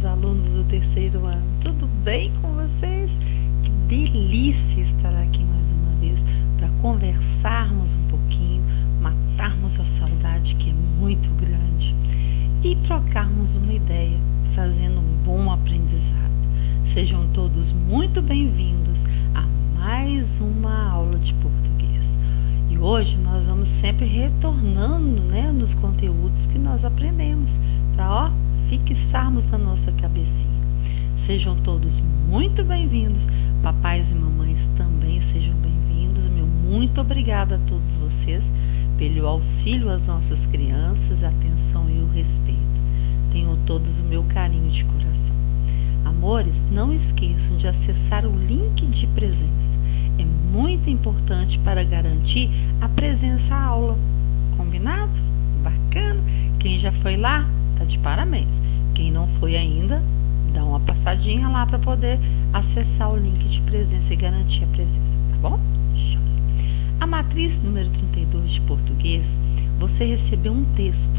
meus alunos do terceiro ano. Tudo bem com vocês? Que delícia estar aqui mais uma vez para conversarmos um pouquinho, matarmos a saudade que é muito grande e trocarmos uma ideia, fazendo um bom aprendizado. Sejam todos muito bem-vindos a mais uma aula de português. E hoje nós vamos sempre retornando, nos conteúdos que nós aprendemos, para fixarmos na nossa cabecinha. Sejam todos muito bem-vindos, papais e mamães também sejam bem-vindos. Meu muito obrigada a todos vocês pelo auxílio às nossas crianças, a atenção e o respeito. Tenham todos o meu carinho de coração. Amores, não esqueçam de acessar o link de presença. É muito importante para garantir a presença à aula. Combinado? Bacana? Quem já foi lá, tá de parabéns. Quem não foi ainda, dá uma passadinha lá para poder acessar o link de presença e garantir a presença, tá bom? A matriz número 32 de português, você recebeu um texto.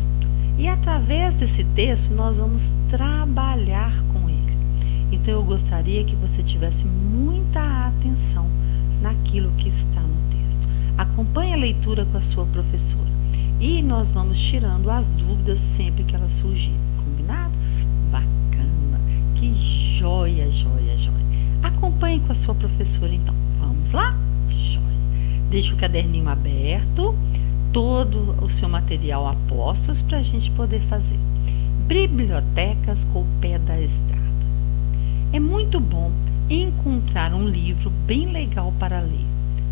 E através desse texto, nós vamos trabalhar com ele. Então, eu gostaria que você tivesse muita atenção naquilo que está no texto. Acompanhe a leitura com a sua professora. E nós vamos tirando as dúvidas sempre que elas surgirem. Combinado? Bacana! Que joia, joia, joia! Acompanhe com a sua professora, então. Vamos lá? Joia! Deixe o caderninho aberto, todo o seu material a postos para a gente poder fazer. Bibliotecas com o pé da estrada. É muito bom encontrar um livro bem legal para ler,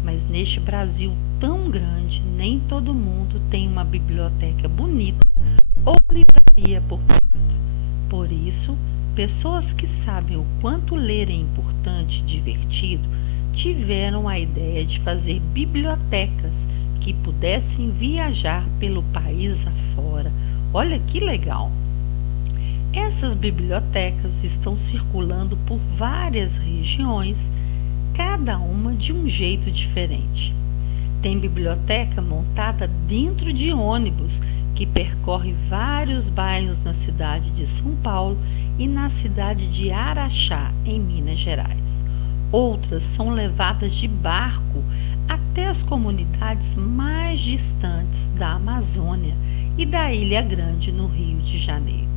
mas neste Brasil tão grande, nem todo mundo tem uma biblioteca bonita ou livraria por perto. Por isso, pessoas que sabem o quanto ler é importante e divertido, tiveram a ideia de fazer bibliotecas que pudessem viajar pelo país afora. Olha que legal! Essas bibliotecas estão circulando por várias regiões, cada uma de um jeito diferente. Tem biblioteca montada dentro de ônibus que percorre vários bairros na cidade de São Paulo e na cidade de Araxá, em Minas Gerais. Outras são levadas de barco até as comunidades mais distantes da Amazônia e da Ilha Grande, no Rio de Janeiro.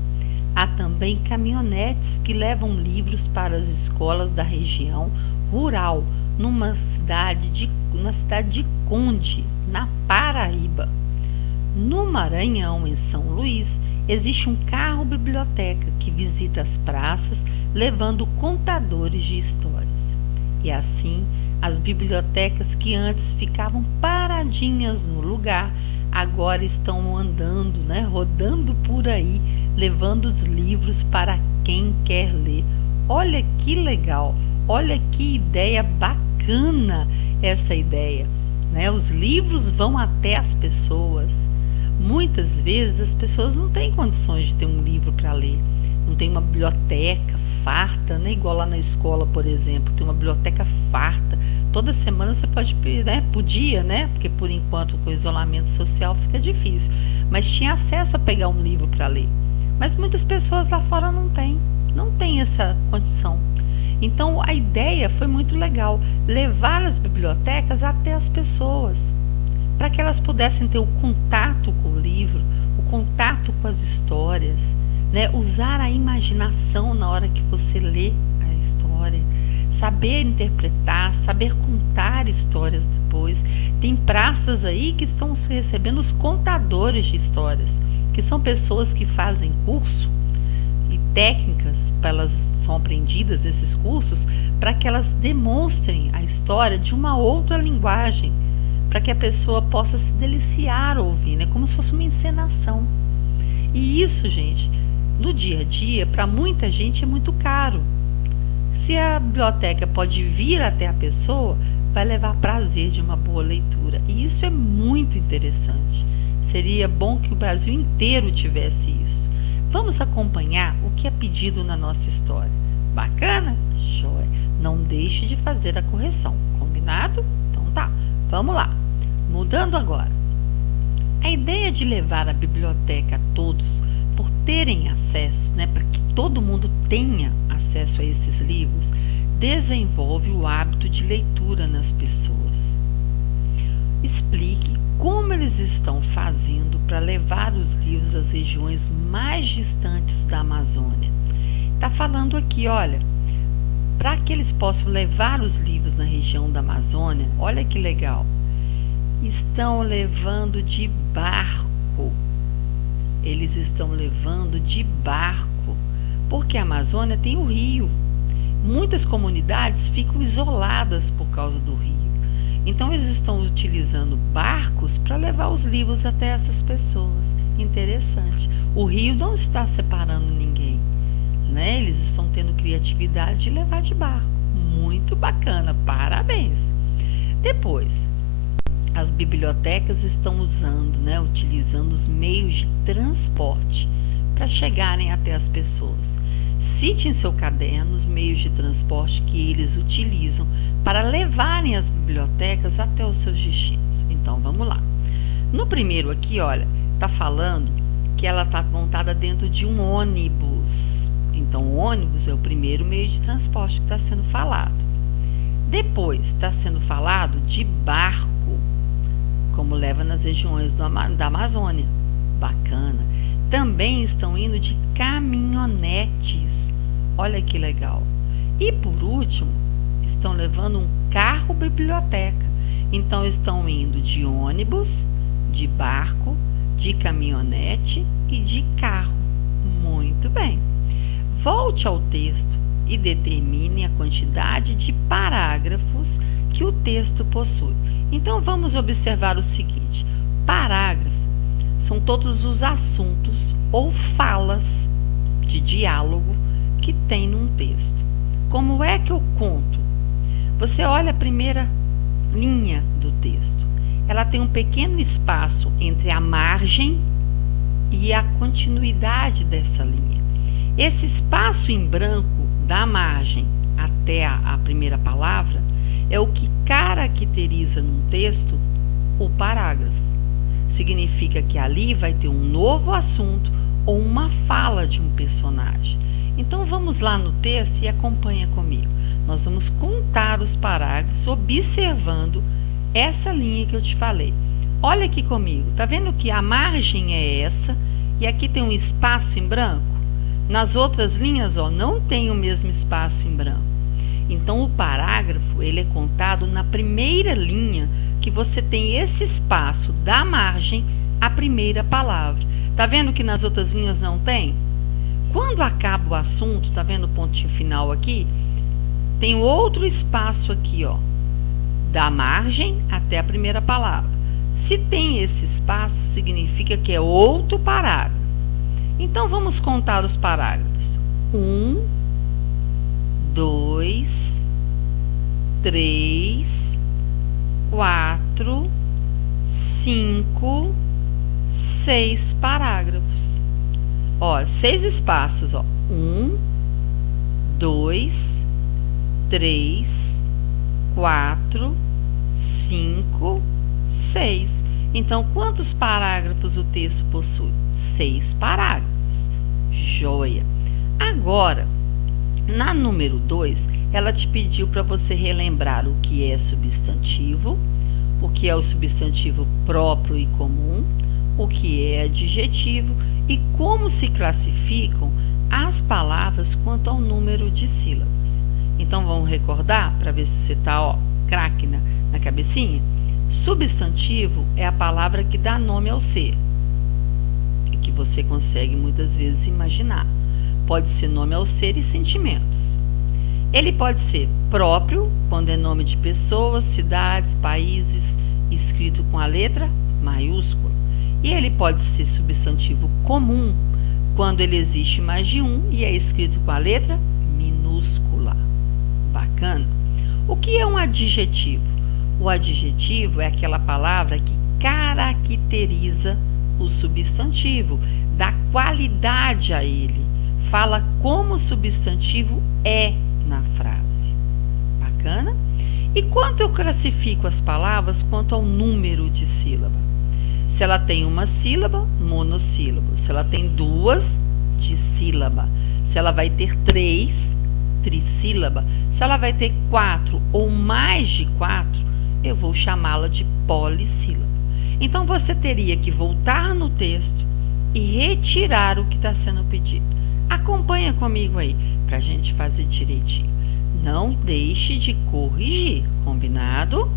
Há também caminhonetes que levam livros para as escolas da região rural, na cidade de Conde, na Paraíba. No Maranhão, em São Luís, existe um carro-biblioteca que visita as praças levando contadores de histórias. E assim, as bibliotecas que antes ficavam paradinhas no lugar, agora estão andando, rodando por aí, levando os livros para quem quer ler. Olha que legal, olha que ideia bacana essa ideia, Os livros vão até as pessoas. Muitas vezes as pessoas não têm condições de ter um livro para ler, não tem uma biblioteca farta, igual lá na escola, por exemplo, tem uma biblioteca farta. Toda semana você podia, porque por enquanto com o isolamento social fica difícil, mas tinha acesso a pegar um livro para ler. Mas muitas pessoas lá fora não têm essa condição. Então a ideia foi muito legal, levar as bibliotecas até as pessoas, para que elas pudessem ter o contato com o livro, o contato com as histórias, usar a imaginação na hora que você lê a história, saber interpretar, saber contar histórias depois. Tem praças aí que estão recebendo os contadores de histórias, que são pessoas que fazem curso e técnicas, elas são aprendidas nesses cursos, para que elas demonstrem a história de uma outra linguagem, para que a pessoa possa se deliciar ouvindo, como se fosse uma encenação. E isso, gente, no dia a dia, para muita gente é muito caro. Se a biblioteca pode vir até a pessoa, vai levar prazer de uma boa leitura. E isso é muito interessante. Seria bom que o Brasil inteiro tivesse isso. Vamos acompanhar o que é pedido na nossa história. Bacana? Joia! Não deixe de fazer a correção. Combinado? Então tá, vamos lá. Mudando agora. A ideia de levar a biblioteca a todos, por terem acesso, para que todo mundo tenha acesso a esses livros, desenvolve o hábito de leitura nas pessoas. Explique como eles estão fazendo para levar os livros às regiões mais distantes da Amazônia. Está falando aqui, olha, para que eles possam levar os livros na região da Amazônia, olha que legal, estão levando de barco. Eles estão levando de barco, porque a Amazônia tem o rio. Muitas comunidades ficam isoladas por causa do rio. Então eles estão utilizando barcos para levar os livros até essas pessoas. Interessante. O rio não está separando ninguém, né? Eles estão tendo criatividade de levar de barco. Muito bacana, parabéns. Depois, as bibliotecas estão utilizando os meios de transporte para chegarem até as pessoas. Cite em seu caderno os meios de transporte que eles utilizam para levarem as bibliotecas até os seus destinos. Então, vamos lá. No primeiro aqui, olha, está falando que ela está montada dentro de um ônibus. Então, o ônibus é o primeiro meio de transporte que está sendo falado. Depois, está sendo falado de barco, como leva nas regiões da Amazônia. Bacana. Também estão indo de caminhonetes. Olha que legal. E por último, estão levando um carro-biblioteca. Então estão indo de ônibus, de barco, de caminhonete e de carro. Muito bem. Volte ao texto e determine a quantidade de parágrafos que o texto possui. Então vamos observar o seguinte: parágrafo são todos os assuntos ou falas de diálogo que tem num texto. Como é que eu conto? Você olha a primeira linha do texto. Ela tem um pequeno espaço entre a margem e a continuidade dessa linha. Esse espaço em branco da margem até a primeira palavra é o que caracteriza num texto o parágrafo. Significa que ali vai ter um novo assunto ou uma fala de um personagem. Então vamos lá no texto e acompanha comigo. Nós vamos contar os parágrafos observando essa linha que eu te falei. Olha aqui comigo, tá vendo que a margem é essa e aqui tem um espaço em branco? Nas outras linhas, ó, não tem o mesmo espaço em branco. Então o parágrafo ele é contado na primeira linha, que você tem esse espaço da margem à primeira palavra. Tá vendo que nas outras linhas não tem? Quando acaba o assunto, tá vendo o pontinho final aqui? Tem outro espaço aqui, ó, da margem até a primeira palavra. Se tem esse espaço, significa que é outro parágrafo. Então vamos contar os parágrafos. 1, 2, 3, 4, 5, 6 parágrafos. Ó, 6 espaços, ó. 1, 2, 3, 4, 5, 6. Então, quantos parágrafos o texto possui? 6 parágrafos. Joia! Agora, na número 2, ela te pediu para você relembrar o que é substantivo, o que é o substantivo próprio e comum, o que é adjetivo e como se classificam as palavras quanto ao número de sílabas. Então, vamos recordar para ver se você está craque na cabecinha? Substantivo é a palavra que dá nome ao ser e que você consegue muitas vezes imaginar. Pode ser nome ao ser e sentimentos. Ele pode ser próprio, quando é nome de pessoas, cidades, países, escrito com a letra maiúscula. E ele pode ser substantivo comum, quando ele existe mais de um e é escrito com a letra minúscula. Bacana. O que é um adjetivo? O adjetivo é aquela palavra que caracteriza o substantivo, dá qualidade a ele, fala como o substantivo é na frase. Bacana? E quanto eu classifico as palavras quanto ao número de sílaba? Se ela tem uma sílaba, monossílabo. Se ela tem duas, dissílaba. se ela vai ter 3, trissílaba. Se ela vai ter 4 ou mais de 4, eu vou chamá-la de polissílaba. Então, você teria que voltar no texto e retirar o que está sendo pedido. Acompanha comigo aí, para a gente fazer direitinho. Não deixe de corrigir, combinado?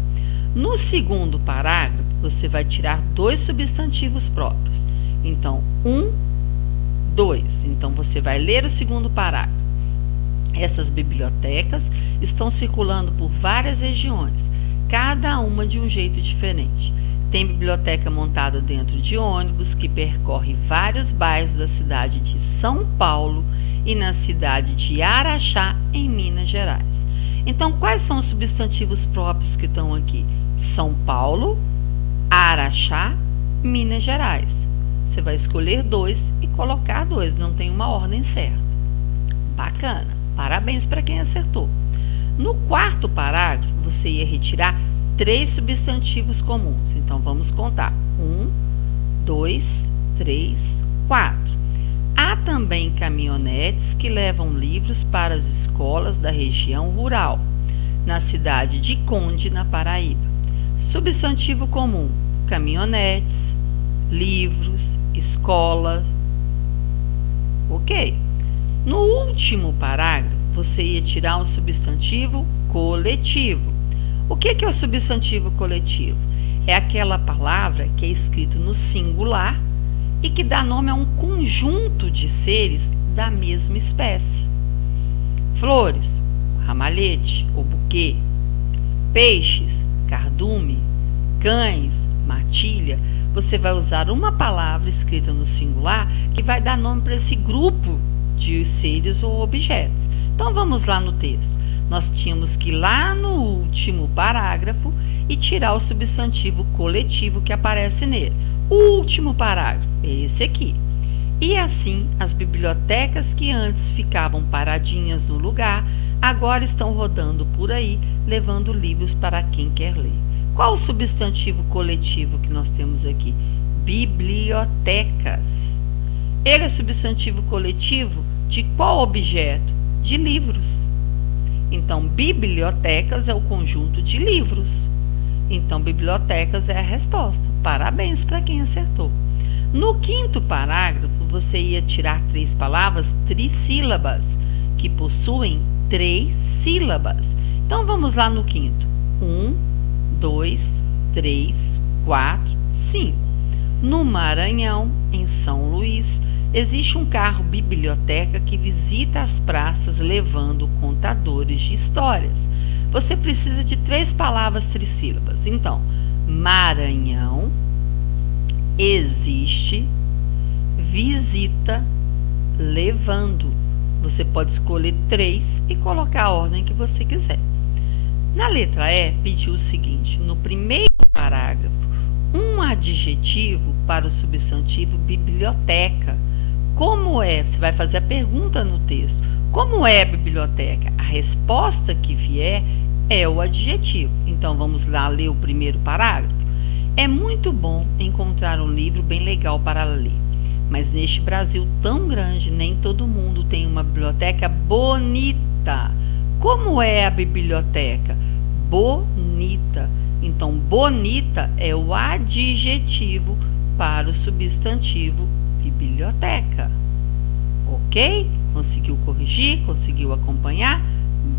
No segundo parágrafo, você vai tirar 2 substantivos próprios. Então, 1, 2. Então, você vai ler o segundo parágrafo. Essas bibliotecas estão circulando por várias regiões, cada uma de um jeito diferente. Tem biblioteca montada dentro de ônibus que percorre vários bairros da cidade de São Paulo e na cidade de Araxá, em Minas Gerais. Então, quais são os substantivos próprios que estão aqui? São Paulo, Araxá, Minas Gerais. Você vai escolher 2 e colocar 2, não tem uma ordem certa. Bacana, parabéns para quem acertou. No quarto parágrafo, você ia retirar 3 substantivos comuns. Então, vamos contar. 1, 2, 3, 4. Há também caminhonetes que levam livros para as escolas da região rural, na cidade de Conde, na Paraíba. Substantivo comum: caminhonetes, livros, escola. Ok. No último parágrafo, você ia tirar um substantivo coletivo. O que é o substantivo coletivo? É aquela palavra que é escrito no singular e que dá nome a um conjunto de seres da mesma espécie. Flores, ramalhete ou buquê. Peixes, cardume. Cães, matilha. Você vai usar uma palavra escrita no singular que vai dar nome para esse grupo de seres ou objetos. Então, vamos lá no texto. Nós tínhamos que ir lá no último parágrafo e tirar o substantivo coletivo que aparece nele. O último parágrafo é esse aqui. E assim, as bibliotecas que antes ficavam paradinhas no lugar, agora estão rodando por aí, levando livros para quem quer ler. Qual o substantivo coletivo que nós temos aqui? Bibliotecas. Ele é substantivo coletivo de qual objeto? De livros. Então, bibliotecas é o conjunto de livros. Então, bibliotecas é a resposta. Parabéns para quem acertou. No quinto parágrafo, você ia tirar 3 palavras trissílabas, que possuem 3 sílabas. Então, vamos lá no quinto. 1, 2, 3, 4, 5. No Maranhão, em São Luís, existe um carro biblioteca que visita as praças levando contadores de histórias. Você precisa de 3 palavras trissílabas. Então, Maranhão, existe, visita, levando. Você pode escolher 3 e colocar a ordem que você quiser. Na letra E, pediu o seguinte: no primeiro parágrafo, um adjetivo para o substantivo biblioteca. Como é? Você vai fazer a pergunta no texto. Como é a biblioteca? A resposta que vier é o adjetivo. Então, vamos lá ler o primeiro parágrafo. É muito bom encontrar um livro bem legal para ler, mas neste Brasil tão grande, nem todo mundo tem uma biblioteca bonita. Como é a biblioteca? Bonita. Então, bonita é o adjetivo para o substantivo biblioteca. Ok? Conseguiu corrigir? Conseguiu acompanhar?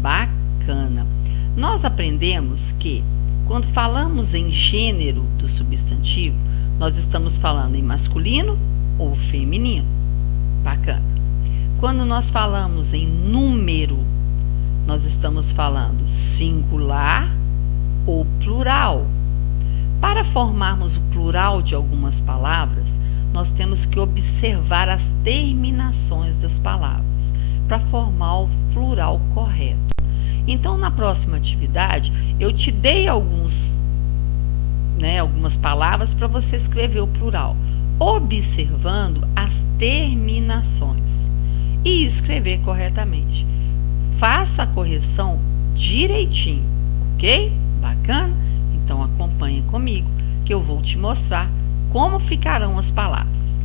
Bacana. Nós aprendemos que, quando falamos em gênero do substantivo, nós estamos falando em masculino ou feminino. Bacana. Quando nós falamos em número, nós estamos falando singular ou plural. Para formarmos o plural de algumas palavras, nós temos que observar as terminações das palavras para formar o plural correto. Então, na próxima atividade, eu te dei algumas palavras para você escrever o plural, observando as terminações e escrever corretamente. Faça a correção direitinho, ok? Bacana? Então, acompanhe comigo que eu vou te mostrar como ficarão as palavras.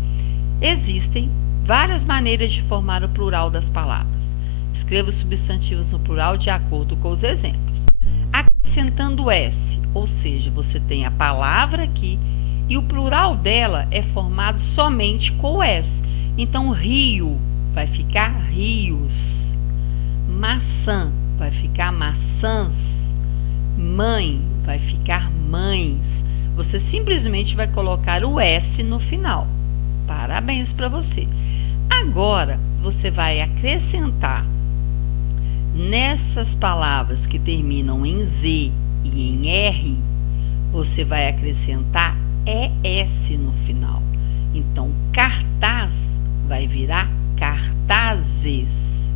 Existem várias maneiras de formar o plural das palavras. Escreva os substantivos no plural de acordo com os exemplos. Acrescentando S, ou seja, você tem a palavra aqui e o plural dela é formado somente com o S. Então, rio vai ficar rios. Maçã vai ficar maçãs. Mãe vai ficar mães. Você simplesmente vai colocar o S no final. Parabéns para você. Agora, você vai acrescentar nessas palavras que terminam em Z e em R, você vai acrescentar ES no final. Então, cartaz vai virar cartazes.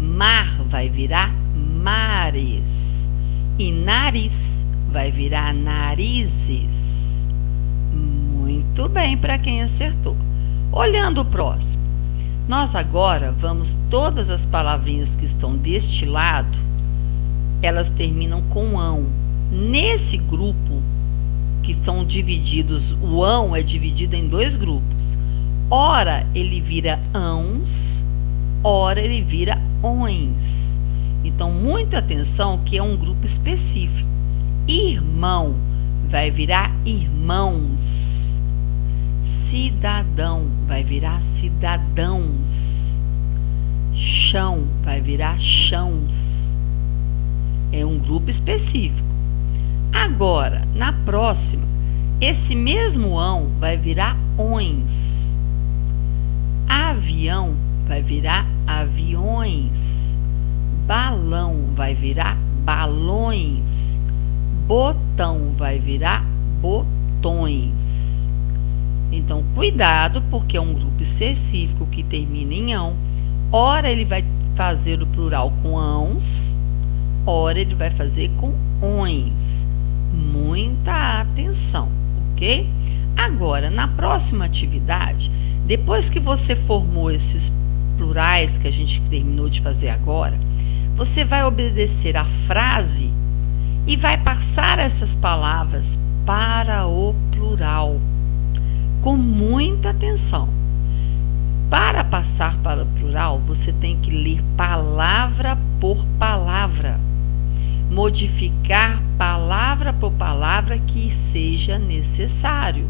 Mar vai virar mares. E nariz vai virar narizes. Muito bem para quem acertou. Olhando o próximo. Nós agora vamos, todas as palavrinhas que estão deste lado, elas terminam com ão. Nesse grupo, que são divididos, o ão é dividido em dois grupos. Ora ele vira ãos, ora ele vira ões. Então, muita atenção que é um grupo específico. Irmão vai virar irmãos. Cidadão vai virar cidadãos. Chão vai virar chãos. É um grupo específico. Agora, na próxima, esse mesmo ão vai virar ões. Avião vai virar aviões. Balão vai virar balões. Botão vai virar botões. Então, cuidado, porque é um grupo específico que termina em ão. Ora ele vai fazer o plural com ãos, ora ele vai fazer com ões. Muita atenção, ok? Agora, na próxima atividade, depois que você formou esses plurais que a gente terminou de fazer agora, você vai obedecer a frase e vai passar essas palavras para o plural. Com muita atenção. Para passar para o plural, você tem que ler palavra por palavra. Modificar palavra por palavra que seja necessário.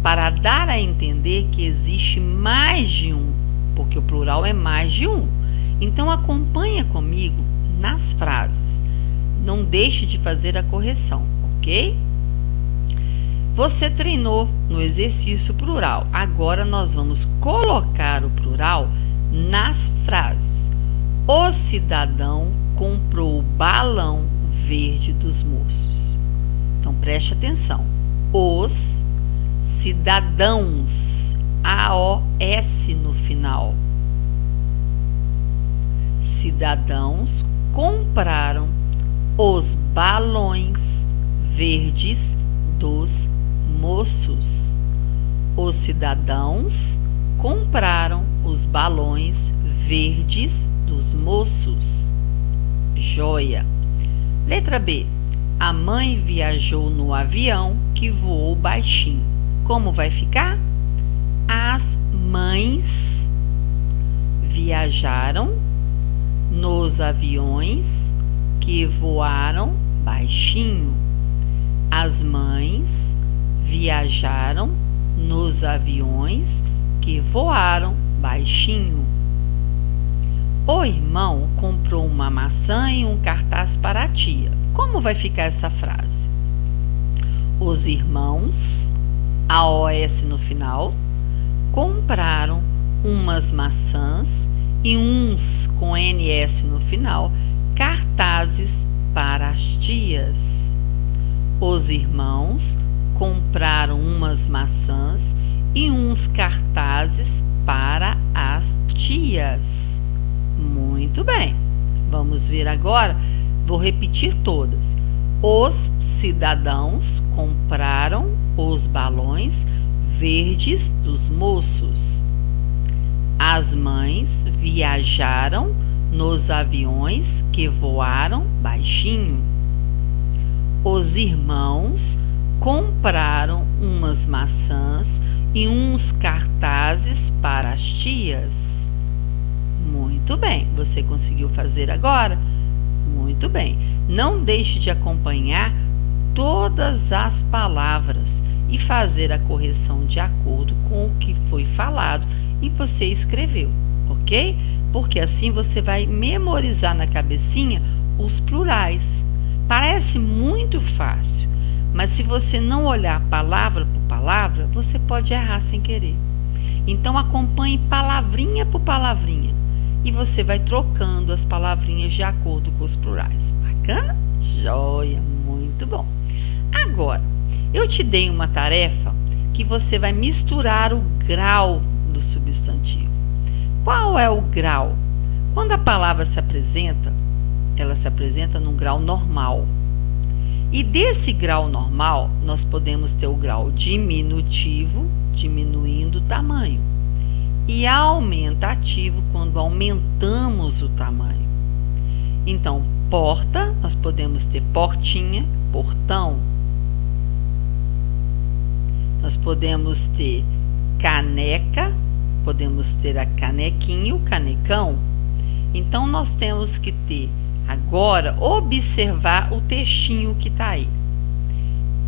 Para dar a entender que existe mais de um, porque o plural é mais de um. Então, acompanha comigo nas frases. Não deixe de fazer a correção, ok? Você treinou no exercício plural. Agora nós vamos colocar o plural nas frases. O cidadão comprou o balão verde dos moços. Então preste atenção. Os cidadãos, AOS no final. Cidadãos compraram os balões verdes dos moços. Os cidadãos compraram os balões verdes dos moços. Joia. Letra B. A mãe viajou no avião que voou baixinho. Como vai ficar? As mães viajaram nos aviões que voaram baixinho. As mães viajaram nos aviões que voaram baixinho. O irmão comprou uma maçã e um cartaz para a tia. Como vai ficar essa frase? Os irmãos, AOS no final, compraram umas maçãs e uns com NS no final, cartazes para as tias. Os irmãos compraram umas maçãs e uns cartazes para as tias. Muito bem. Vamos ver agora. Vou repetir todas. Os cidadãos compraram os balões verdes dos moços. As mães viajaram nos aviões que voaram baixinho. Os irmãos compraram umas maçãs e uns cartazes para as tias. Muito bem, você conseguiu fazer agora? Muito bem. Não deixe de acompanhar todas as palavras e fazer a correção de acordo com o que foi falado e você escreveu, ok? Porque assim você vai memorizar na cabecinha os plurais. Parece muito fácil, mas se você não olhar palavra por palavra, você pode errar sem querer. Então acompanhe palavrinha por palavrinha e você vai trocando as palavrinhas de acordo com os plurais. Bacana? Joia, muito bom. Agora, eu te dei uma tarefa que você vai misturar o grau do substantivo. Qual é o grau? Quando a palavra se apresenta, ela se apresenta num grau normal. E desse grau normal, nós podemos ter o grau diminutivo, diminuindo o tamanho, e aumentativo, quando aumentamos o tamanho. Então, porta, nós podemos ter portinha, portão. Nós podemos ter caneca, podemos ter a canequinha e o canecão. Então, nós temos que ter, agora, observar o textinho que está aí.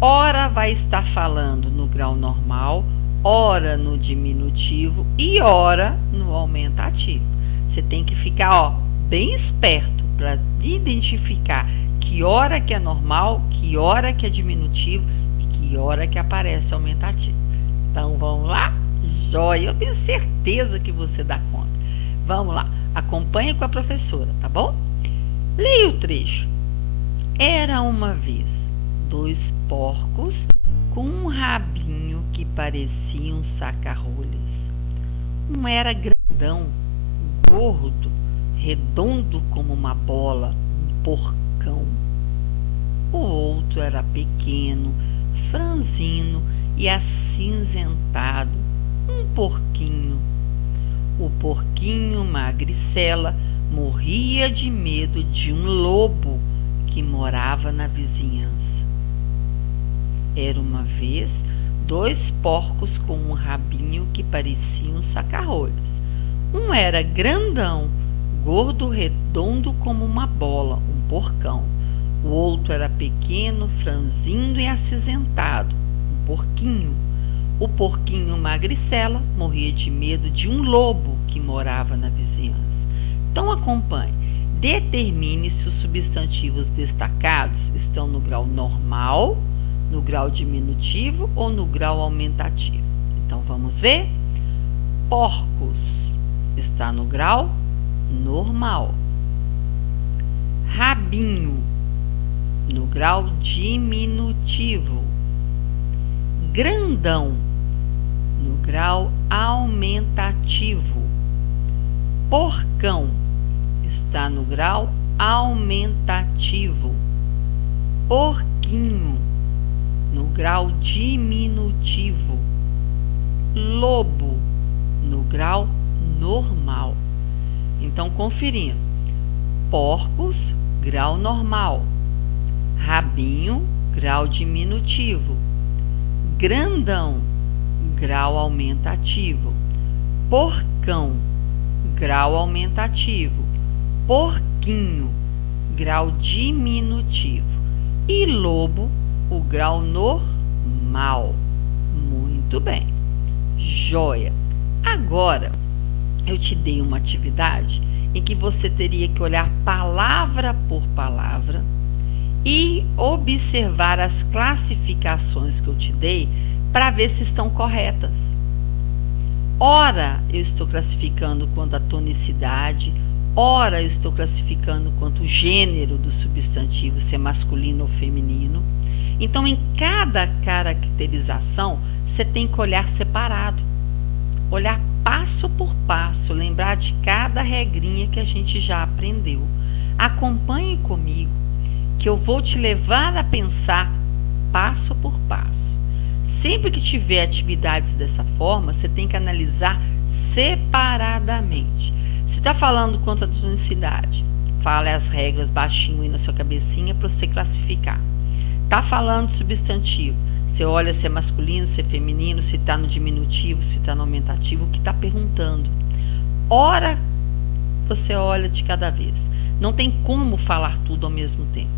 Ora vai estar falando no grau normal, ora no diminutivo e ora no aumentativo. Você tem que ficar, bem esperto para identificar que hora que é normal, que hora que é diminutivo e que hora que aparece aumentativo. Então, vamos lá? Joia! Eu tenho certeza que você dá conta. Vamos lá, acompanhe com a professora, tá bom? Leia o trecho. Era uma vez 2 porcos com um rabinho que parecia um saca-rolhas. Um era grandão, gordo, redondo como uma bola, um porcão. O outro era pequeno, franzino e acinzentado, um porquinho. O porquinho magricela morria de medo de um lobo que morava na vizinhança. Era uma vez 2 porcos com um rabinho que parecia um saca-rolhas. Um era grandão, gordo, redondo como uma bola, um porcão. O outro era pequeno, franzino e acinzentado, um porquinho. O porquinho magricela morria de medo de um lobo que morava na vizinhança. Então acompanhe. Determine se os substantivos destacados estão no grau normal, no grau diminutivo ou no grau aumentativo. Então vamos ver? Porcos está no grau normal. Rabinho no grau diminutivo. Grandão no grau aumentativo. Porcão está no grau aumentativo. Porquinho no grau diminutivo. Lobo no grau normal. Então, conferindo: porcos, grau normal. Rabinho, grau diminutivo. Grandão, grau aumentativo. Porcão, grau aumentativo. Porquinho, grau diminutivo. E lobo, o grau normal. Muito bem. Joia. Agora, eu te dei uma atividade em que você teria que olhar palavra por palavra e observar as classificações que eu te dei para ver se estão corretas. Ora, eu estou classificando quanto a tonicidade, ora, eu estou classificando quanto o gênero do substantivo, se é masculino ou feminino. Então, em cada caracterização, você tem que olhar separado, olhar passo por passo, lembrar de cada regrinha que a gente já aprendeu. Acompanhe comigo, que eu vou te levar a pensar passo por passo. Sempre que tiver atividades dessa forma, você tem que analisar separadamente. Se está falando quanto à tonicidade, fale as regras baixinho aí na sua cabecinha para você classificar. Está falando substantivo, Você olha se é masculino, se é feminino, se está no diminutivo, se está no aumentativo, o que está perguntando. Ora, você olha de cada vez. Não tem como falar tudo ao mesmo tempo.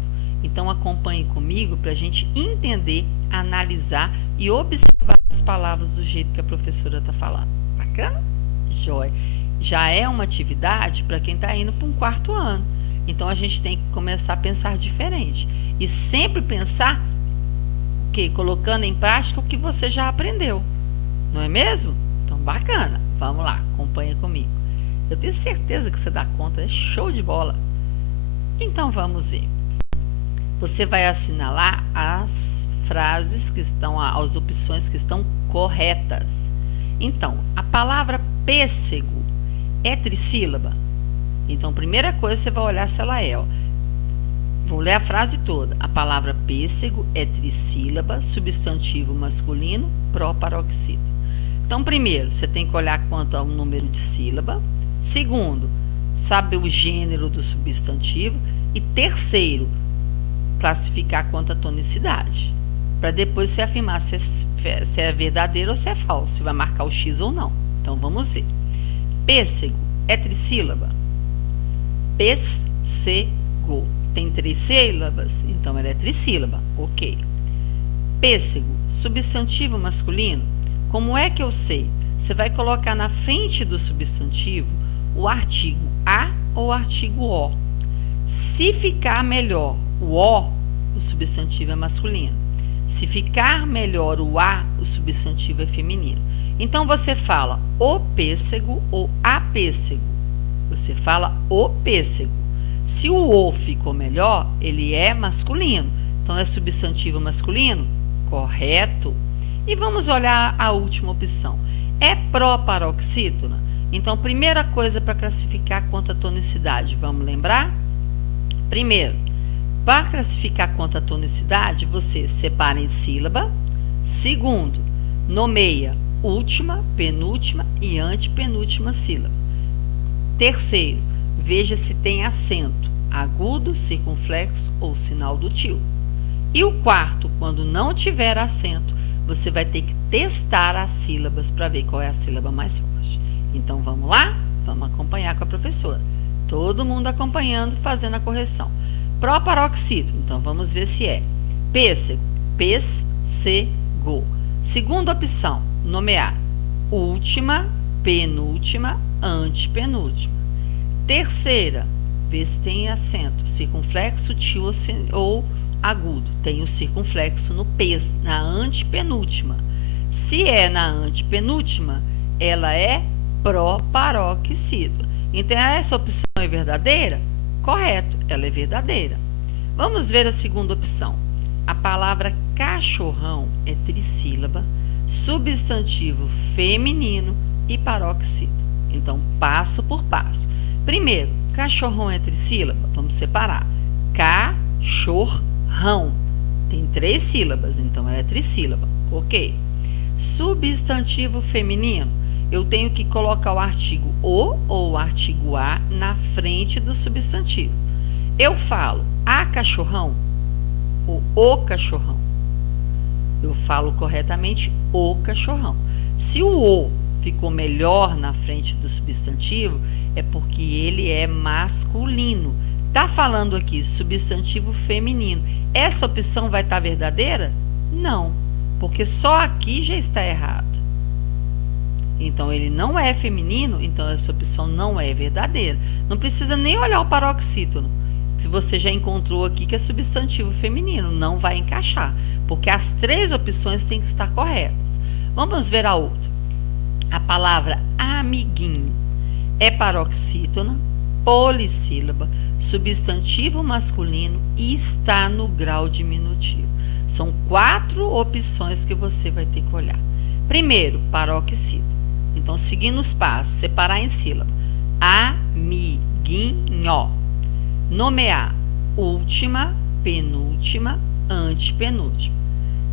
Então acompanhe comigo para a gente entender, analisar e observar as palavras do jeito que a professora está falando. Bacana? Joia. Já é uma atividade para quem está indo para um 4º ano. Então a gente tem que começar a pensar diferente. E sempre pensar colocando em prática o que você já aprendeu. Não é mesmo? Então bacana. Vamos lá, acompanha comigo. Eu tenho certeza que você dá conta, é show de bola. Então vamos ver. Você vai assinalar as frases que estão, as opções que estão corretas. Então, a palavra pêssego é trissílaba? Então, primeira coisa, você vai olhar se ela é. Vou ler a frase toda. A palavra pêssego é trissílaba, substantivo masculino, proparoxítono. Então, primeiro, você tem que olhar quanto ao número de sílaba. Segundo, saber o gênero do substantivo. E terceiro, classificar quanto à tonicidade. Para depois você afirmar se é verdadeiro ou se é falso, se vai marcar o X ou não. Então, vamos ver. Pêssego é trissílaba? Pêssego. Tem 3 sílabas? Então, ela é trissílaba. Ok. Pêssego, substantivo masculino? Como é que eu sei? Você vai colocar na frente do substantivo o artigo a ou o artigo o. Se ficar melhor o substantivo é masculino. Se ficar melhor o a, o substantivo é feminino. Então, você fala o pêssego ou a pêssego. Você fala o pêssego. Se o o ficou melhor, ele é masculino. Então, é substantivo masculino? Correto. E vamos olhar a última opção. É proparoxítona? Então, primeira coisa para classificar quanto à tonicidade, vamos lembrar? Primeiro, para classificar quanto à tonicidade, você separa em sílaba. Segundo, nomeia última, penúltima e antepenúltima sílaba. Terceiro, veja se tem acento, agudo, circunflexo ou sinal do tio. E o quarto, quando não tiver acento, você vai ter que testar as sílabas para ver qual é a sílaba mais forte. Então, vamos lá? Vamos acompanhar com a professora. Todo mundo acompanhando, fazendo a correção. Proparoxítono, então vamos ver se é pêssego, pêssego. Segunda opção, nomear última, penúltima, antepenúltima. Terceira, ver se tem acento, circunflexo, tio ou agudo. Tem o circunflexo no pês, na antepenúltima. Se é na antepenúltima, ela é proparoxítono. Então, essa opção é verdadeira? Correto, ela é verdadeira. Vamos ver a segunda opção. A palavra cachorrão é trissílaba, substantivo feminino e paroxítono. Então, passo por passo. Primeiro, cachorrão é trissílaba? Vamos separar. Cachorrão. Tem 3 sílabas, então ela é trissílaba. Ok. Substantivo feminino. Eu tenho que colocar o artigo o ou o artigo a na frente do substantivo. Eu falo a cachorrão ou o cachorrão. Eu falo corretamente o cachorrão. Se o o ficou melhor na frente do substantivo, é porque ele é masculino. Tá falando aqui substantivo feminino. Essa opção vai estar verdadeira? Não, porque só aqui já está errado. Então, ele não é feminino, então essa opção não é verdadeira. Não precisa nem olhar o paroxítono. Se você já encontrou aqui que é substantivo feminino, não vai encaixar, porque as 3 opções têm que estar corretas. Vamos ver a outra. A palavra amiguinho é paroxítona, polissílaba, substantivo masculino e está no grau diminutivo. São 4 opções que você vai ter que olhar. Primeiro, paroxítono. Então, seguindo os passos, separar em sílaba. Amiguinho. Nomear última, penúltima, antepenúltima.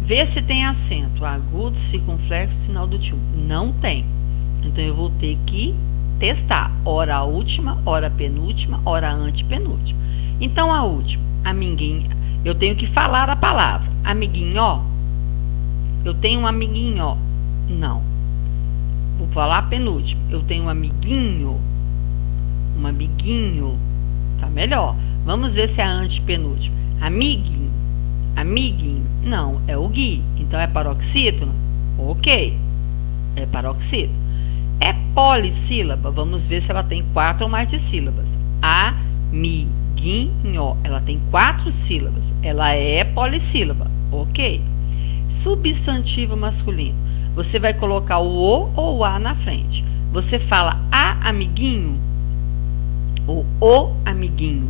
Ver se tem acento, agudo, circunflexo, sinal do tio. Não tem. Então, eu vou ter que testar. Ora a última, ora a penúltima, ora a antepenúltima. Então, a última, amiguinho. Eu tenho que falar a palavra. Amiguinho, eu tenho um amiguinho, ó. Não. Vou falar penúltimo. Eu tenho um amiguinho. Um amiguinho. Tá melhor. Vamos ver se é a antepenúltima. Amiguinho. Amiguinho. Não, é o Gui. Então é paroxítono? Ok. É paroxítono. É polissílaba? Vamos ver se ela tem 4 ou mais de sílabas. Amiguinho. Ela tem 4 sílabas. Ela é polissílaba. Ok. Substantivo masculino. Você vai colocar o O ou o A na frente. Você fala a amiguinho ou o amiguinho.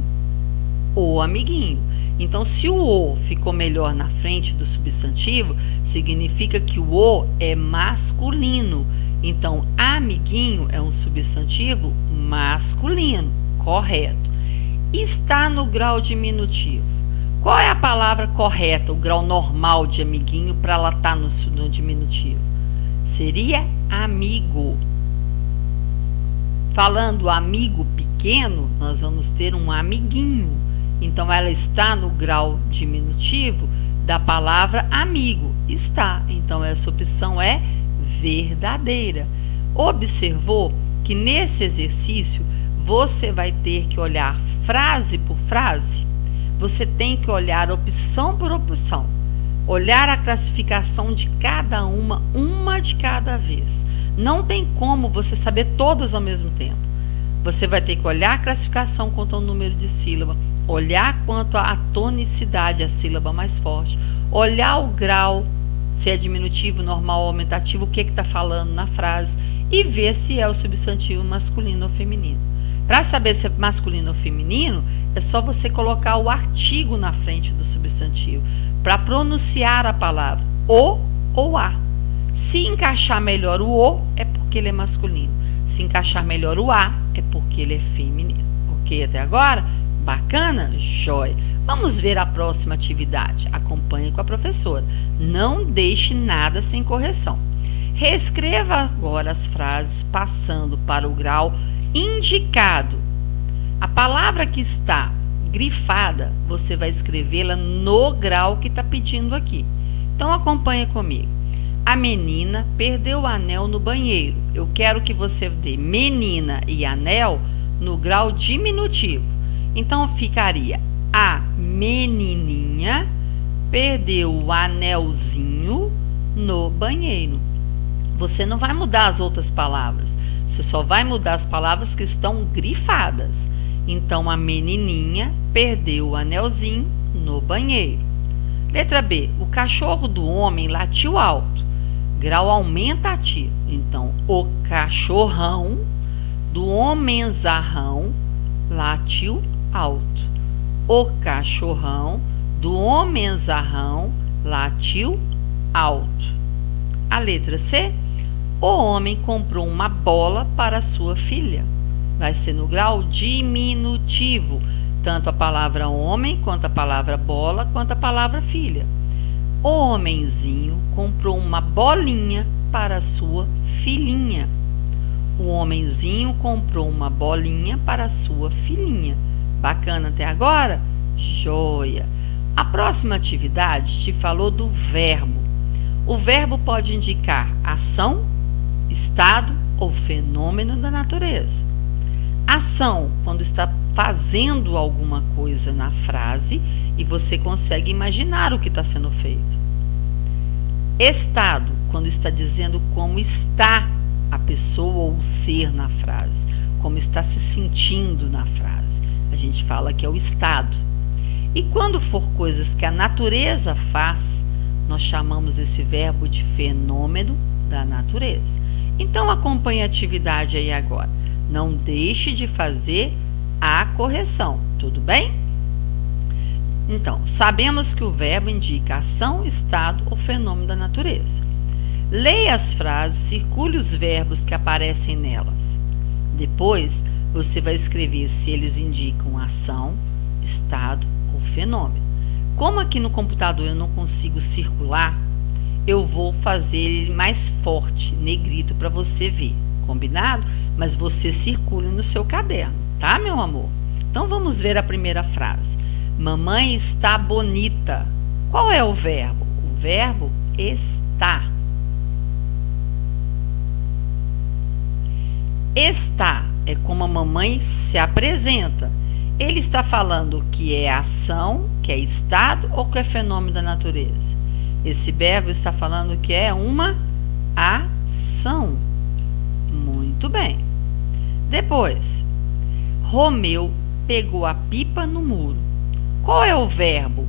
O amiguinho. Então, se o O ficou melhor na frente do substantivo, significa que o O é masculino. Então, amiguinho é um substantivo masculino. Correto. Está no grau diminutivo. Qual é a palavra correta, o grau normal de amiguinho, para ela estar no diminutivo? Seria amigo. Falando amigo pequeno, nós vamos ter um amiguinho. Então, ela está no grau diminutivo da palavra amigo. Está. Então, essa opção é verdadeira. Observou que nesse exercício você vai ter que olhar frase por frase? Você tem que olhar opção por opção. Olhar a classificação de cada uma de cada vez. Não tem como você saber todas ao mesmo tempo. Você vai ter que olhar a classificação quanto ao número de sílaba, olhar quanto à tonicidade, a sílaba mais forte, olhar o grau, se é diminutivo, normal ou aumentativo, o que está falando na frase, e ver se é o substantivo masculino ou feminino. Para saber se é masculino ou feminino, é só você colocar o artigo na frente do substantivo, para pronunciar a palavra o ou a. Se encaixar melhor o o, é porque ele é masculino. Se encaixar melhor o a, é porque ele é feminino. Ok até agora? Bacana? Jóia. Vamos ver a próxima atividade. Acompanhe com a professora. Não deixe nada sem correção. Reescreva agora as frases passando para o grau indicado. A palavra que está grifada, você vai escrevê-la no grau que está pedindo aqui. Então, acompanhe comigo. A menina perdeu o anel no banheiro. Eu quero que você dê menina e anel no grau diminutivo. Então, ficaria: a menininha perdeu o anelzinho no banheiro. Você não vai mudar as outras palavras. Você só vai mudar as palavras que estão grifadas. Então, a menininha perdeu o anelzinho no banheiro. Letra B. O cachorro do homem latiu alto. Grau aumentativo. Então, o cachorrão do homenzarrão latiu alto. O cachorrão do homenzarrão latiu alto. A letra C. O homem comprou uma bola para sua filha. Vai ser no grau diminutivo. Tanto a palavra homem, quanto a palavra bola, quanto a palavra filha. O homenzinho comprou uma bolinha para sua filhinha. O homenzinho comprou uma bolinha para sua filhinha. Bacana até agora? Joia! A próxima atividade te falou do verbo. O verbo pode indicar ação, estado ou fenômeno da natureza. Ação, quando está fazendo alguma coisa na frase e você consegue imaginar o que está sendo feito. Estado, quando está dizendo como está a pessoa ou o ser na frase, como está se sentindo na frase. A gente fala que é o estado. E quando for coisas que a natureza faz, nós chamamos esse verbo de fenômeno da natureza. Então, acompanhe a atividade aí agora. Não deixe de fazer a correção, tudo bem? Então, sabemos que o verbo indica ação, estado ou fenômeno da natureza. Leia as frases, circule os verbos que aparecem nelas. Depois, você vai escrever se eles indicam ação, estado ou fenômeno. Como aqui no computador eu não consigo circular, eu vou fazer ele mais forte, negrito, para você ver. Combinado? Mas você circule no seu caderno, tá, meu amor? Então, vamos ver a primeira frase. Mamãe está bonita. Qual é o verbo? O verbo está. está? Está é como a mamãe se apresenta. Ele está falando que é ação, que é estado ou que é fenômeno da natureza? Esse verbo está falando que é uma ação. Muito bem. Depois, Romeu pegou a pipa no muro. Qual é o verbo?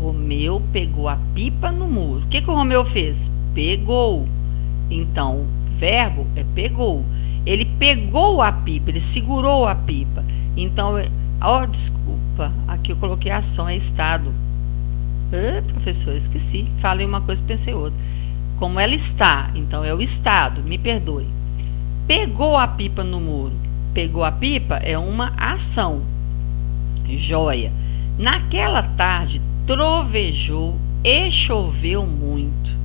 Romeu pegou a pipa no muro. O que o Romeu fez? Pegou. Então, o verbo é pegou. Ele pegou a pipa, ele segurou a pipa. Então, desculpa, aqui eu coloquei ação, é estado. Professor, esqueci. Falei uma coisa, pensei outra. Como ela está, então é o estado, me perdoe. Pegou a pipa no muro. Pegou a pipa é uma ação. Joia. Naquela tarde, trovejou e choveu muito.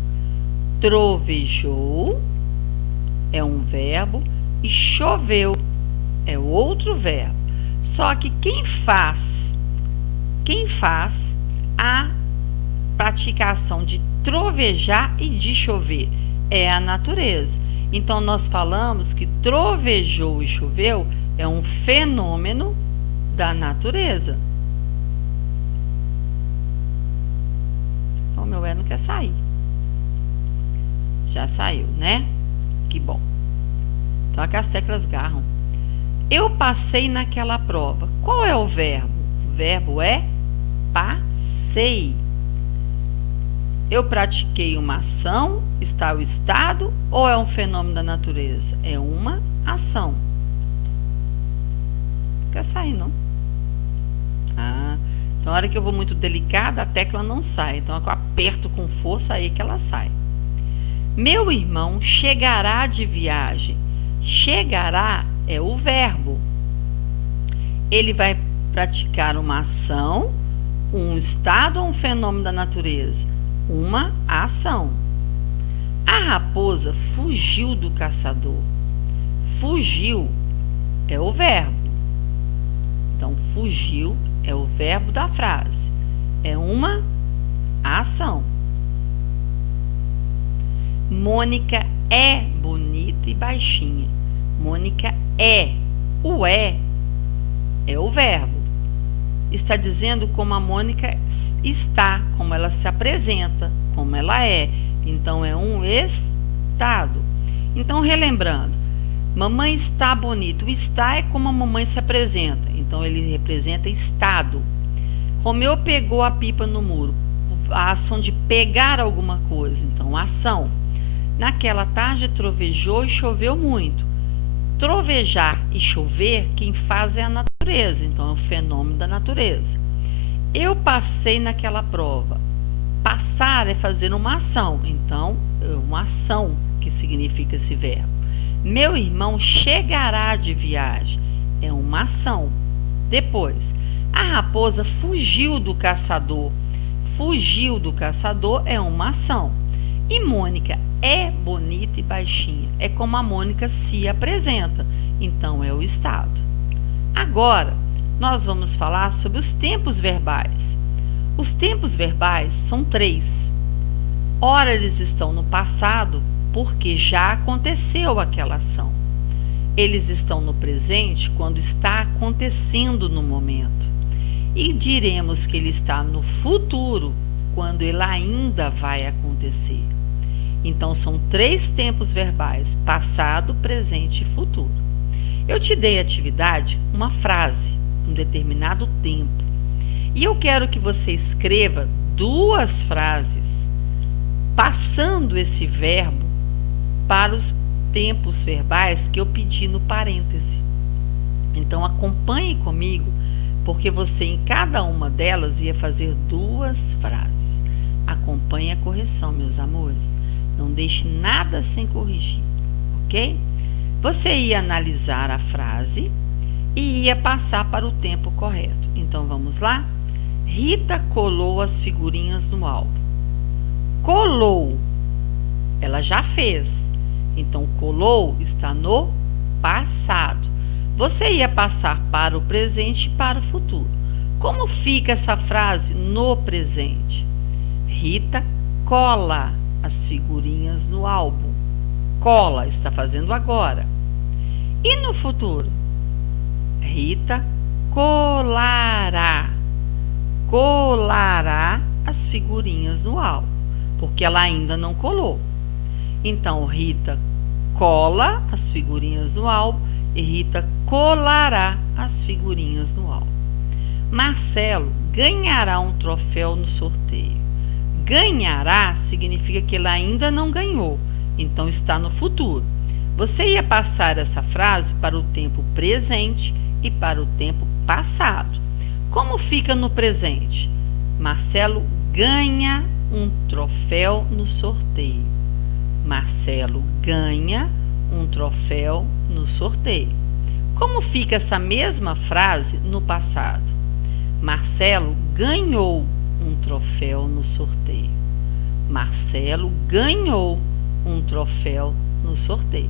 Trovejou é um verbo e choveu é outro verbo. Só que quem faz a praticação de trovejar e de chover é a natureza. Então, nós falamos que trovejou e choveu é um fenômeno da natureza. O meu não quer sair. Já saiu, né? Que bom. Então, aqui as teclas garram. Eu passei naquela prova. Qual é o verbo? O verbo é passei. Eu pratiquei uma ação, está o estado, ou é um fenômeno da natureza? É uma ação. Não quer sair, não? Então, na hora que eu vou muito delicada, a tecla não sai. Então, eu aperto com força aí que ela sai. Meu irmão chegará de viagem. Chegará é o verbo. Ele vai praticar uma ação, um estado ou um fenômeno da natureza? Uma ação. A raposa fugiu do caçador. Fugiu é o verbo. Então, fugiu é o verbo da frase. É uma ação. Mônica é bonita e baixinha. Mônica é. O é o verbo. Está dizendo como a Mônica está, como ela se apresenta, como ela é. Então, é um estado. Então, relembrando, mamãe está bonita. O está é como a mamãe se apresenta. Então, ele representa estado. Romeu pegou a pipa no muro. A ação de pegar alguma coisa. Então, ação. Naquela tarde, trovejou e choveu muito. Trovejar e chover, quem faz é a natureza. Então, é um fenômeno da natureza. Eu passei naquela prova. Passar é fazer uma ação. Então, é uma ação que significa esse verbo. Meu irmão chegará de viagem. É uma ação. Depois, a raposa fugiu do caçador. Fugiu do caçador é uma ação. E Mônica é bonita e baixinha. É como a Mônica se apresenta. Então, é o estado. Agora, nós vamos falar sobre os tempos verbais. Os tempos verbais são 3. Ora, eles estão no passado porque já aconteceu aquela ação. Eles estão no presente quando está acontecendo no momento. E diremos que ele está no futuro quando ele ainda vai acontecer. Então, são 3 tempos verbais: passado, presente e futuro. Eu te dei atividade, uma frase, um determinado tempo. E eu quero que você escreva 2 frases, passando esse verbo para os tempos verbais que eu pedi no parêntese. Então, acompanhe comigo, porque você em cada uma delas ia fazer 2 frases. Acompanhe a correção, meus amores. Não deixe nada sem corrigir, ok? Você ia analisar a frase e ia passar para o tempo correto. Então, vamos lá? Rita colou as figurinhas no álbum. Colou, ela já fez. Então, colou está no passado. Você ia passar para o presente e para o futuro. Como fica essa frase no presente? Rita cola as figurinhas no álbum. Cola, está fazendo agora. E no futuro? Rita colará. Colará as figurinhas no álbum, porque ela ainda não colou. Então, Rita cola as figurinhas no álbum e Rita colará as figurinhas no álbum. Marcelo ganhará um troféu no sorteio. Ganhará significa que ele ainda não ganhou, então está no futuro. Você ia passar essa frase para o tempo presente e para o tempo passado. Como fica no presente? Marcelo ganha um troféu no sorteio. Marcelo ganha um troféu no sorteio. Como fica essa mesma frase no passado? Marcelo ganhou um troféu no sorteio. Marcelo ganhou um troféu no sorteio.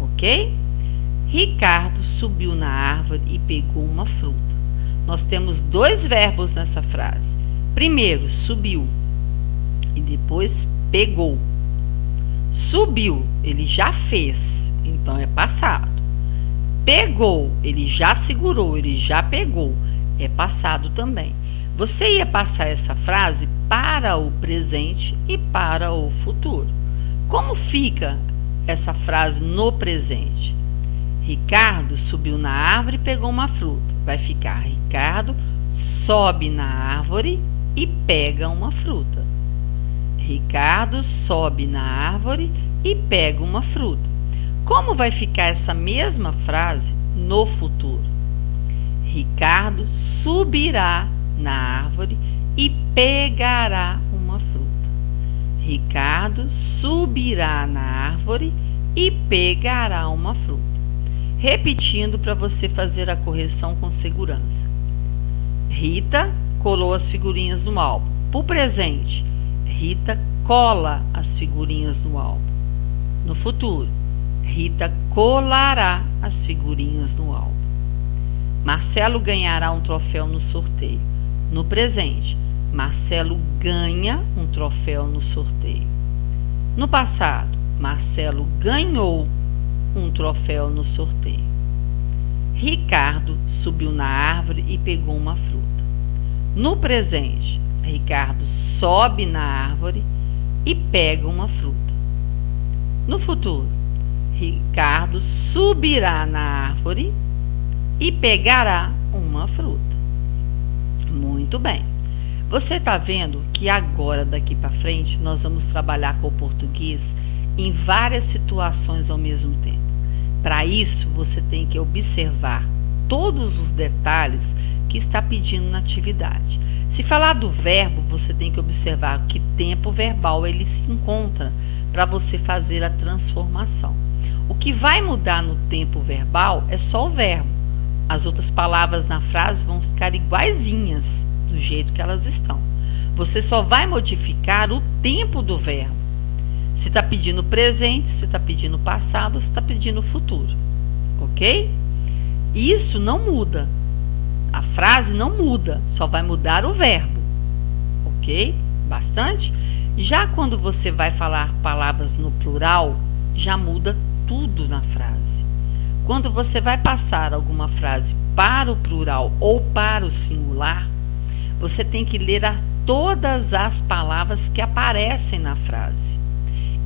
Ok? Ricardo subiu na árvore e pegou uma fruta. Nós temos dois verbos nessa frase. Primeiro, subiu e depois pegou. Subiu, ele já fez, então é passado. Pegou, ele já segurou, ele já pegou, é passado também. Você ia passar essa frase para o presente e para o futuro. Como fica essa frase no presente? Ricardo subiu na árvore e pegou uma fruta. Vai ficar: Ricardo sobe na árvore e pega uma fruta. Ricardo sobe na árvore e pega uma fruta. Como vai ficar essa mesma frase no futuro? Ricardo subirá na árvore e pegará uma fruta. Ricardo subirá na árvore e pegará uma fruta. Repetindo para você fazer a correção com segurança. Rita colou as figurinhas no álbum. Para o presente, Rita cola as figurinhas no álbum. No futuro, Rita colará as figurinhas no álbum. Marcelo ganhará um troféu no sorteio. No presente, Marcelo ganha um troféu no sorteio. No passado, Marcelo ganhou um troféu no sorteio. Ricardo subiu na árvore e pegou uma fruta. No presente, Ricardo sobe na árvore e pega uma fruta. No futuro, Ricardo subirá na árvore e pegará uma fruta. Muito bem. Você está vendo que agora, daqui para frente, nós vamos trabalhar com o português em várias situações ao mesmo tempo. Para isso, você tem que observar todos os detalhes que está pedindo na atividade. Se falar do verbo, você tem que observar que tempo verbal ele se encontra para você fazer a transformação. O que vai mudar no tempo verbal é só o verbo. As outras palavras na frase vão ficar iguaizinhas do jeito que elas estão. Você só vai modificar o tempo do verbo. Se está pedindo presente, se está pedindo passado, se está pedindo futuro. Ok? Isso não muda. A frase não muda, só vai mudar o verbo. Ok? Bastante? Já quando você vai falar palavras no plural, já muda tudo na frase. Quando você vai passar alguma frase para o plural ou para o singular, você tem que ler todas as palavras que aparecem na frase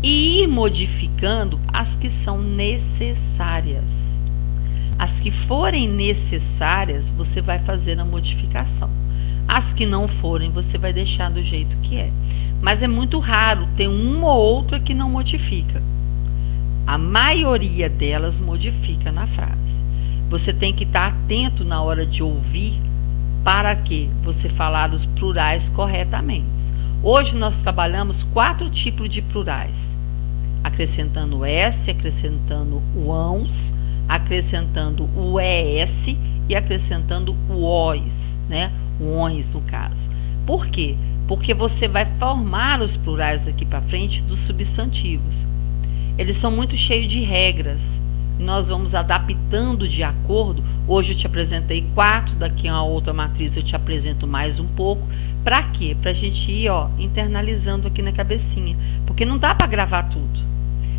e ir modificando as que são necessárias. As que forem necessárias, você vai fazer a modificação. As que não forem, você vai deixar do jeito que é. Mas é muito raro ter uma ou outra que não modifica. A maioria delas modifica na frase. Você tem que estar atento na hora de ouvir para que você falar os plurais corretamente. Hoje nós trabalhamos 4 tipos de plurais. Acrescentando o S, acrescentando o ãos, acrescentando o ES e acrescentando o OS, né? O ONS no caso. Por quê? Porque você vai formar os plurais daqui para frente dos substantivos. Eles são muito cheios de regras. Nós vamos adaptando de acordo. Hoje eu te apresentei 4, daqui a outra matriz eu te apresento mais um pouco, Pra quê? Pra gente ir, internalizando aqui na cabecinha. Porque não dá para gravar tudo.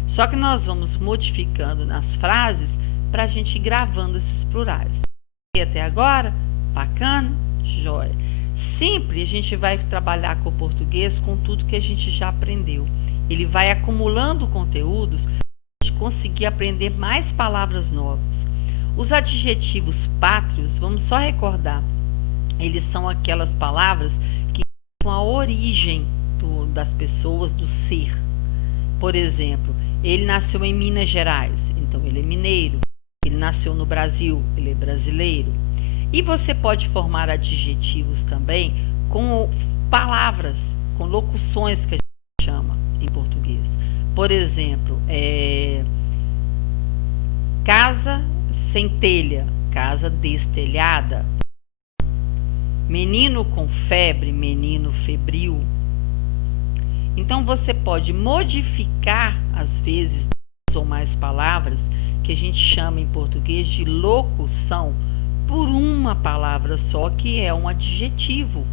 Só que nós vamos modificando nas frases pra gente ir gravando esses plurais. E até agora? Bacana? Jóia. Sempre a gente vai trabalhar com o português com tudo que a gente já aprendeu. Ele vai acumulando conteúdos para a gente conseguir aprender mais palavras novas. Os adjetivos pátrios, vamos só recordar, eles são aquelas palavras que são a origem das pessoas, do ser. Por exemplo, ele nasceu em Minas Gerais, então ele é mineiro. Ele nasceu no Brasil, ele é brasileiro. E você pode formar adjetivos também com palavras, com locuções que a gente chama em português. Por exemplo, casa sem telha, casa destelhada. Menino com febre, menino febril. Então você pode modificar, às vezes, duas ou mais palavras que a gente chama em português de locução por uma palavra só, que é um adjetivo.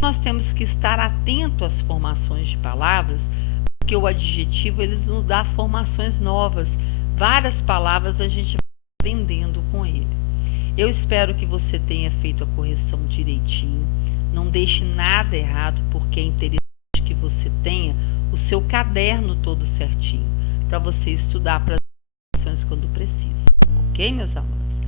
Nós temos que estar atento às formações de palavras, porque o adjetivo ele nos dá formações novas. Várias palavras a gente vai aprendendo com ele. Eu espero que você tenha feito a correção direitinho. Não deixe nada errado, porque é interessante que você tenha o seu caderno todo certinho, para você estudar para as ações quando precisa. Ok, meus alunos?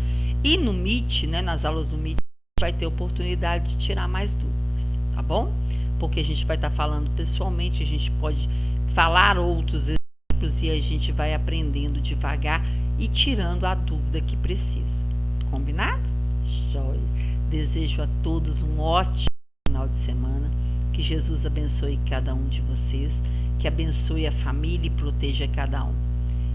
E no Meet, nas aulas do Meet, a gente vai ter oportunidade de tirar mais dúvidas, tá bom? Porque a gente vai estar falando pessoalmente, a gente pode falar outros exemplos e a gente vai aprendendo devagar e tirando a dúvida que precisa. Combinado? Joia! Desejo a todos um ótimo final de semana. Que Jesus abençoe cada um de vocês, que abençoe a família e proteja cada um.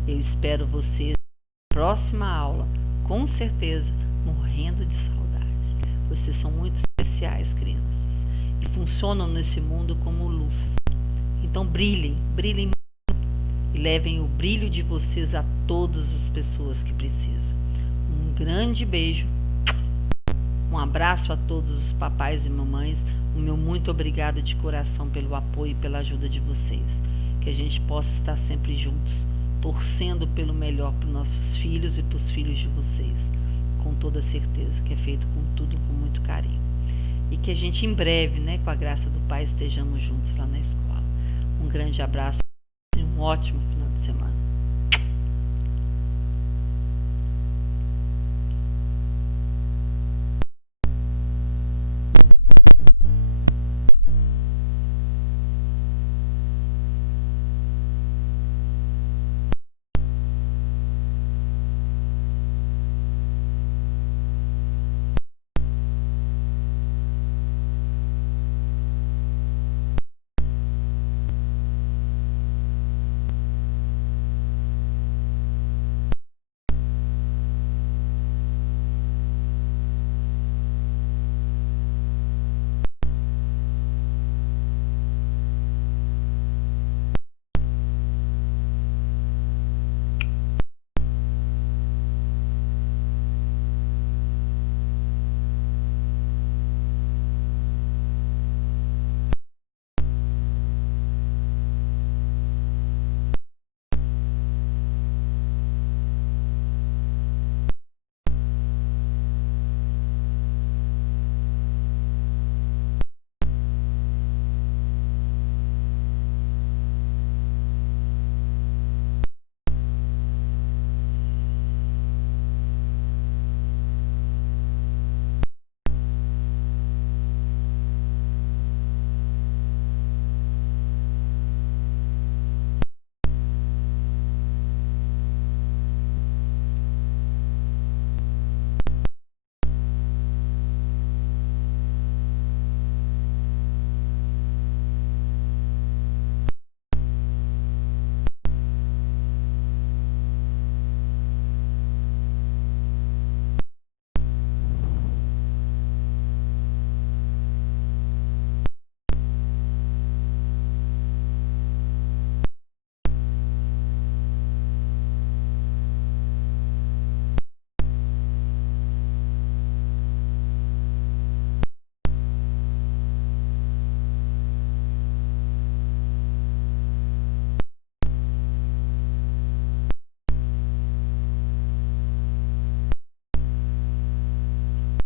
Eu espero vocês na próxima aula, com certeza, morrendo de saudade. Vocês são muito especiais, crianças, e funcionam nesse mundo como luz. Então brilhem, brilhem muito e levem o brilho de vocês a todas as pessoas que precisam. Um grande beijo, um abraço a todos os papais e mamães. O meu muito obrigado de coração pelo apoio e pela ajuda de vocês. Que a gente possa estar sempre juntos, torcendo pelo melhor para os nossos filhos e para os filhos de vocês. Com toda certeza que é feito com tudo, com muito carinho. E que a gente em breve, com a graça do Pai, estejamos juntos lá na escola. Um grande abraço e um ótimo final de semana.